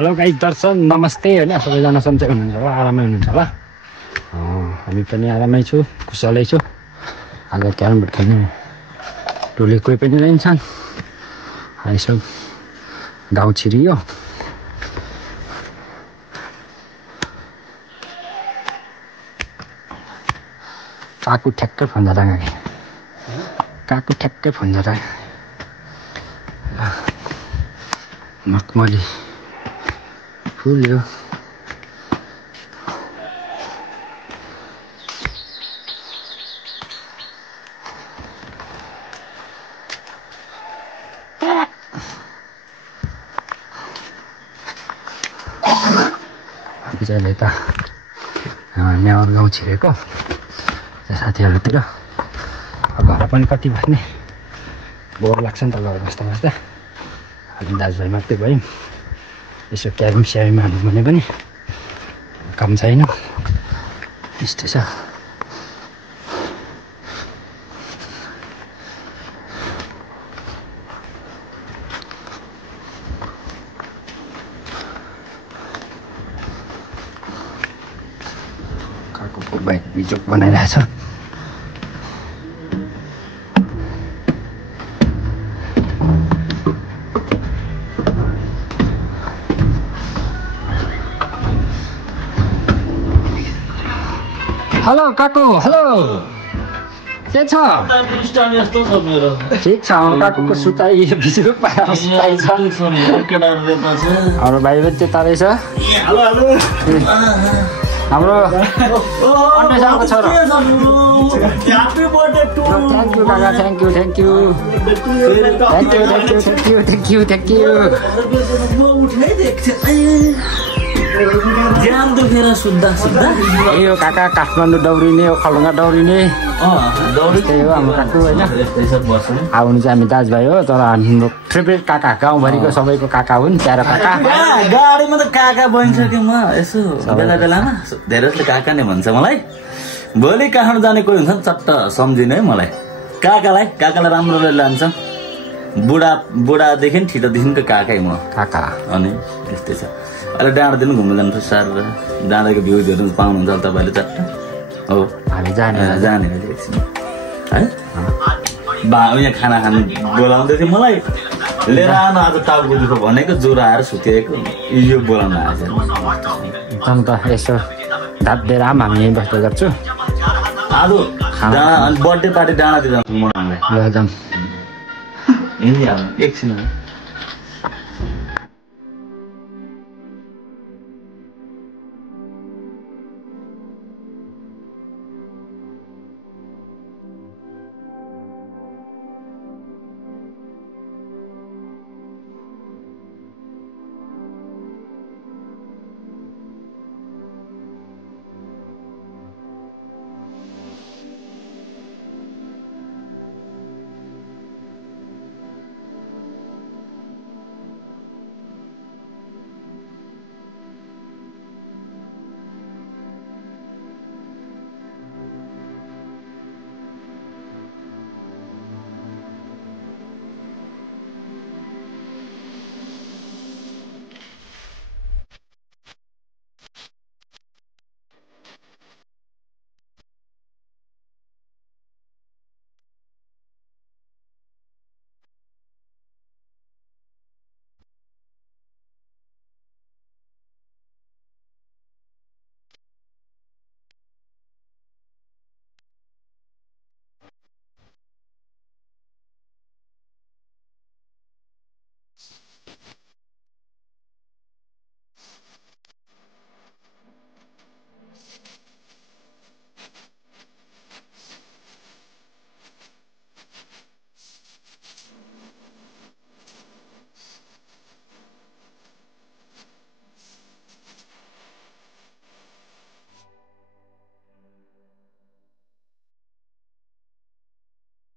hello guys दर्शक नमस्ते होइन सबैजना सन्चै हुनुहुन्छ होला आरामै हुनुहुन्छ होला हामी पनि आरामै छु कुशलै छु आज क्यारम बोर्ड खेल्ने टोली कोही पनि रहन्छन् यसो गाउँ छिरियो काकु ठ्याक्कै फोन झरा काकु ठ्याक्कै फोन झरा मखमली फुल्यो अहिले त नेवार गाउँ छिरेको साथीहरूतिर घर पनि कति बस्ने बोर लाग्छ नि त घर बस्दा बस्दा अनि दाजुभाइ मात्रै भयौँ यसो क्यारम स्यारम हाल्नु भने पनि काम छैन यस्तो छ काकुको बाइक बिजोक बनाइरहेछ हेलो काकु हेलो के छ ठिक छ काकुको सुताइ बिजोक पाइ छ हाम्रो भाइ पनि त्यता रहेछ हाम्रो अन्डेसाको छोरा थ्याङ्क यू काका थ्याङ्क यू ज्यान दुखेर सुत्दा सुत्दा यो काका काठमाडौँ दौडिने खलङ्गा दौडिने त्यही हो हाम्रो काकु होइन आउनु चाहिँ हामी दाजुभाइ हो तर हाम्रो फेभरेट काका गाउँभरिको सबैको काका हुन् प्यारो काका गाडीमा त काका बनिसक्यो म यसो बेला बेलामा धेरैले काका नै भन्छ मलाई भोलि काठमाडौँ जाने कोही हुन्छ चट्ट सम्झिने है मलाई काकालाई राम्रो लान्छ बुढादेखि ठिटोदेखिको काकै म काका अनि यस्तै छ अहिले डाँडादेखि घुम्नु जानुपर्छ सार डाँडाको भ्युजहरू पाउनुहुन्छ तपाईँले चट्ट हो हामी जाने एकछिन है यहाँ खाना खानु बोलाउँदै थियो मलाई लिएर आउनु आज टाउको दुःख भनेको ज्वरो आएर सुतेको यो बोलाउनु आएछ अन्त यसो धापेर हामी यहीँ बस्दै गर्छु आज बर्थडे पार्टी डाँडातिर जान्छु म जाउँ एकछिन